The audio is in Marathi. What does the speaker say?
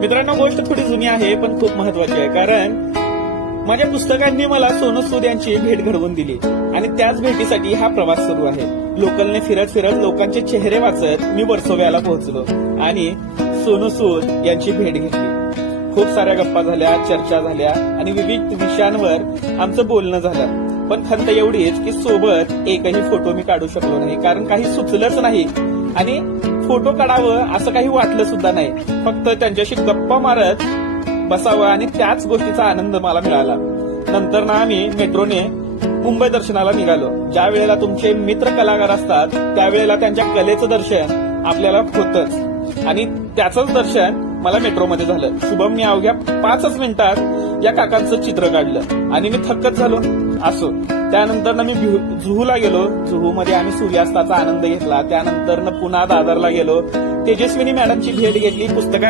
मित्रांनो, गोष्ट थोडी जुनी आहे पण खूप महत्वाची आहे, कारण माझ्या पुस्तकांनी मला सोनू सूद यांची भेट घडवून दिली आणि त्याच भेटीसाठी हा प्रवास सुरू आहे. लोकलने फिरत फिरत लोकांचे चेहरे वाचत मी वर्सोव्याला पोहोचलो आणि सोनू सूद यांची भेट घेतली. खूप साऱ्या गप्पा झाल्या, चर्चा झाल्या आणि विविध विषयांवर आमचं बोलणं झालं. पण खंत एवढीच की सोबत एकही फोटो मी काढू शकलो नाही, कारण काही सुचलंच नाही आणि फोटो काढावं असं काही वाटलं सुद्धा नाही. फक्त त्यांच्याशी गप्पा मारत बसावं आणि त्याच गोष्टीचा आनंद मला मिळाला. नंतर ना आम्ही मेट्रोने मुंबई दर्शनाला निघालो. ज्या वेळेला तुमचे मित्र कलाकार असतात त्यावेळेला त्यांच्या कलेचं दर्शन आपल्याला होतच आणि त्याचंच दर्शन मला मेट्रोमध्ये झालं. शुभमने अवघ्या 5 मिनिटात या काकांचं चित्र काढलं आणि मी थक्कच झालो. असो, त्यानंतर मी जुहूला गेलो. जुहूमध्ये आम्ही सूर्यास्ताचा आनंद घेतला. त्यानंतर पुन्हा दादरला गेलो. तेजस्विनी मॅडमची भेट घेतली. पुस्तकाने